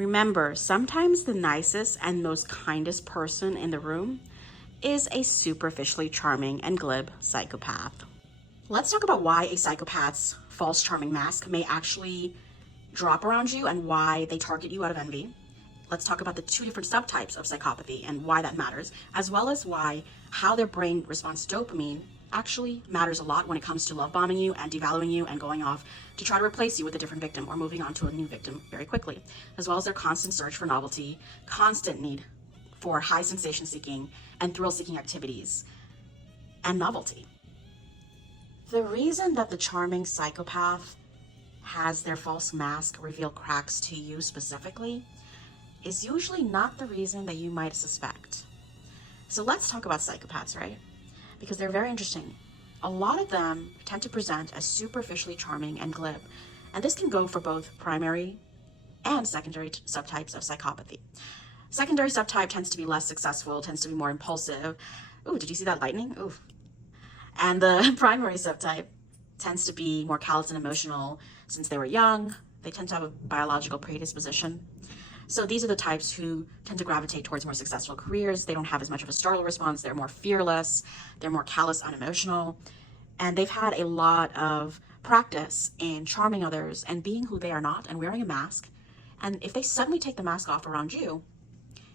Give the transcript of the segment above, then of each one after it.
Remember, sometimes the nicest and most kindest person in the room is a superficially charming and glib psychopath. Let's talk about why a psychopath's false charming mask may actually drop around you and why they target you out of envy. Let's talk about the two different subtypes of psychopathy and why that matters, as well as why how their brain responds to dopamine actually matters a lot when it comes to love bombing you and devaluing you and going off to try to replace you with a different victim or moving on to a new victim very quickly, as well as their constant search for novelty, constant need for high sensation seeking and thrill seeking activities and novelty. The reason that the charming psychopath has their false mask reveal cracks to you specifically is usually not the reason that you might suspect. So let's talk about psychopaths, right? Because they're very interesting. A lot of them tend to present as superficially charming and glib, and this can go for both primary and secondary subtypes of psychopathy. Secondary subtype tends to be less successful, tends to be more impulsive. Ooh, did you see that lightning? Ooh. And the primary subtype tends to be more callous and emotional since they were young. They tend to have a biological predisposition. So these are the types who tend to gravitate towards more successful careers. They don't have as much of a startle response. They're more fearless. They're more callous, unemotional. And they've had a lot of practice in charming others and being who they are not and wearing a mask. And if they suddenly take the mask off around you,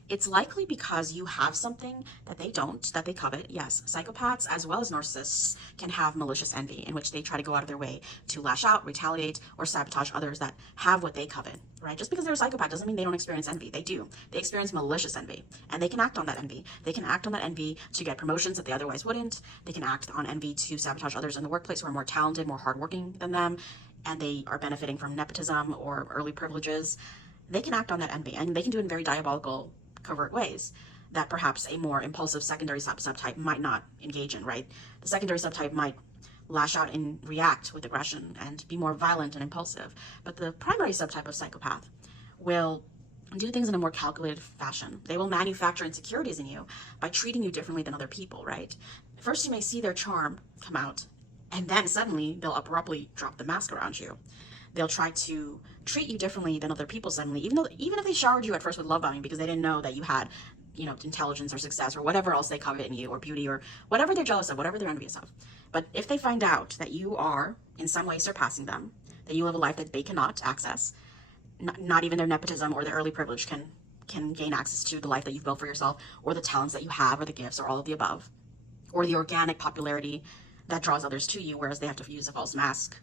it's likely because you have something that they don't, that they covet. Yes, psychopaths as well as narcissists can have malicious envy in which they try to go out of their way to lash out, retaliate, or sabotage others that have what they covet, right? Just because they're a psychopath doesn't mean they don't experience envy. They do. They experience malicious envy, and they can act on that envy. They can act on that envy to get promotions that they otherwise wouldn't. They can act on envy to sabotage others in the workplace who are more talented, more hardworking than them, and they are benefiting from nepotism or early privileges. They can act on that envy, and they can do it in very diabolical, covert ways that perhaps a more impulsive secondary subtype might not engage in, right? The secondary subtype might lash out and react with aggression and be more violent and impulsive, but the primary subtype of psychopath will do things in a more calculated fashion. They will manufacture insecurities in you by treating you differently than other people, right? First, you may see their charm come out, and then suddenly they'll abruptly drop the mask around you. They'll try to treat you differently than other people suddenly, even if they showered you at first with love bombing because they didn't know that you had, intelligence or success or whatever else they covet in you, or beauty, or whatever they're jealous of, whatever they're envious of. But if they find out that you are in some way surpassing them, that you live a life that they cannot access, not even their nepotism or their early privilege can gain access to the life that you've built for yourself, or the talents that you have, or the gifts, or all of the above, or the organic popularity that draws others to you, whereas they have to use a false mask.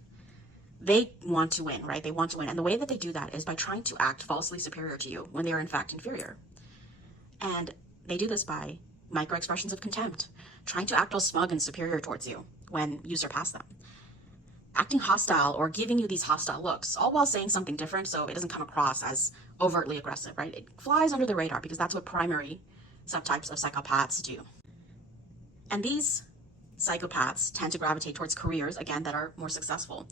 They want to win, right? They want to win. And the way that they do that is by trying to act falsely superior to you when they are in fact inferior. And they do this by micro expressions of contempt, trying to act all smug and superior towards you when you surpass them, acting hostile or giving you these hostile looks, all while saying something different so it doesn't come across as overtly aggressive, right? It flies under the radar because that's what primary subtypes of psychopaths do. And these psychopaths tend to gravitate towards careers, again, that are more successful.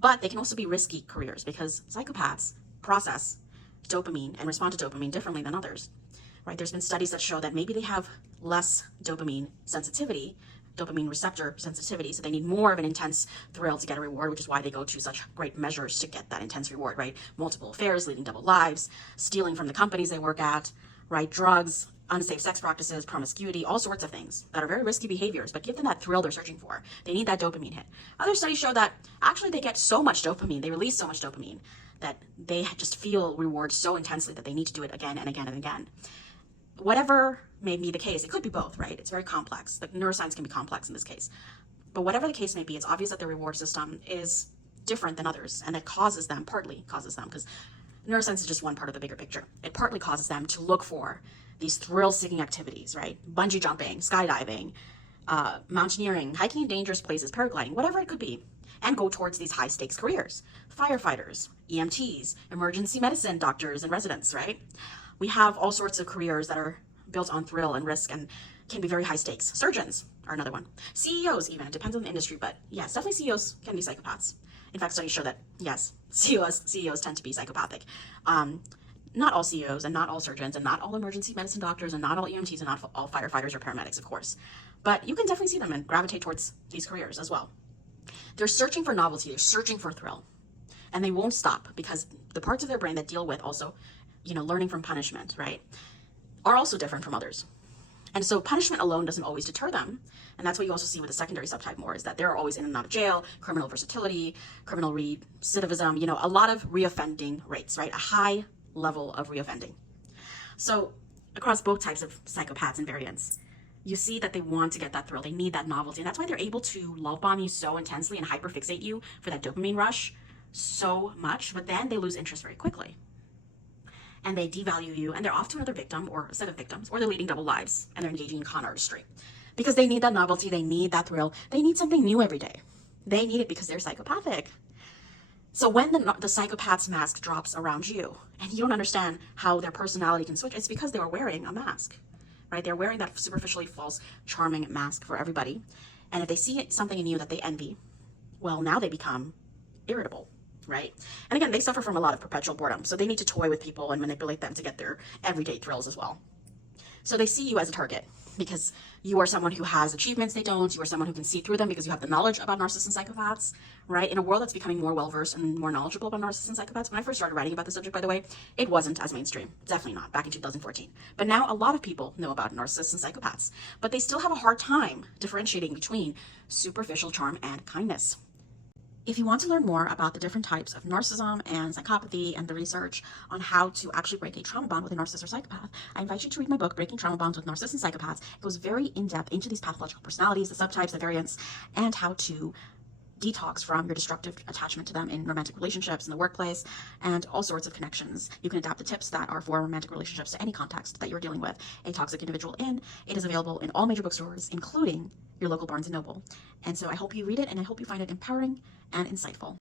But they can also be risky careers because psychopaths process dopamine and respond to dopamine differently than others, right? There's been studies that show that maybe they have less dopamine sensitivity, dopamine receptor sensitivity, so they need more of an intense thrill to get a reward, which is why they go to such great measures to get that intense reward, right? Multiple affairs, leading double lives, stealing from the companies they work at, right? Drugs, unsafe sex practices, promiscuity, all sorts of things that are very risky behaviors, but give them that thrill they're searching for. They need that dopamine hit. Other studies show that actually they get so much dopamine, they release so much dopamine, that they just feel reward so intensely that they need to do it again and again and again. Whatever may be the case, it could be both, right? It's very complex. The neuroscience can be complex in this case. But whatever the case may be, it's obvious that their reward system is different than others, and that partly causes them, because neuroscience is just one part of the bigger picture. It partly causes them to look for these thrill-seeking activities, right? Bungee jumping, skydiving, mountaineering, hiking in dangerous places, paragliding, whatever it could be, and go towards these high-stakes careers. Firefighters, EMTs, emergency medicine doctors and residents, right? We have all sorts of careers that are built on thrill and risk and can be very high stakes. Surgeons are another one. CEOs even, it depends on the industry, but yes, definitely CEOs can be psychopaths. In fact, studies show that, yes, CEOs tend to be psychopathic. Not all CEOs and not all surgeons and not all emergency medicine doctors and not all EMTs and not all firefighters or paramedics, of course. But you can definitely see them and gravitate towards these careers as well. They're searching for novelty, they're searching for thrill. And they won't stop because the parts of their brain that deal with also, learning from punishment, right, are also different from others. And so punishment alone doesn't always deter them. And that's what you also see with the secondary subtype more, is that they're always in and out of jail, criminal versatility, criminal recidivism, a lot of reoffending rates, right? A high level of reoffending. So across both types of psychopaths and variants, you see that they want to get that thrill. They need that novelty. And that's why they're able to love bomb you so intensely and hyperfixate you for that dopamine rush so much, but then they lose interest very quickly. And they devalue you, and they're off to another victim or a set of victims, or they're leading double lives, and they're engaging in con artistry. Because they need that novelty, they need that thrill, they need something new every day. They need it because they're psychopathic. So when the psychopath's mask drops around you, and you don't understand how their personality can switch, it's because they are wearing a mask, right? They're wearing that superficially false, charming mask for everybody. And if they see something in you that they envy, well, now they become irritable. Right? And again, they suffer from a lot of perpetual boredom. So they need to toy with people and manipulate them to get their everyday thrills as well. So they see you as a target because you are someone who has achievements they don't. You are someone who can see through them because you have the knowledge about narcissists and psychopaths, right? In a world that's becoming more well-versed and more knowledgeable about narcissists and psychopaths. When I first started writing about the subject, by the way, it wasn't as mainstream. Definitely not, back in 2014. But now a lot of people know about narcissists and psychopaths, but they still have a hard time differentiating between superficial charm and kindness. If you want to learn more about the different types of narcissism and psychopathy and the research on how to actually break a trauma bond with a narcissist or psychopath, I invite you to read my book, Breaking Trauma Bonds with Narcissists and Psychopaths. It goes very in-depth into these pathological personalities, the subtypes, the variants, and how to detox from your destructive attachment to them in romantic relationships, in the workplace, and all sorts of connections. You can adapt the tips that are for romantic relationships to any context that you're dealing with a toxic individual in. It is available in all major bookstores, including your local Barnes & Noble. And so I hope you read it, and I hope you find it empowering and insightful.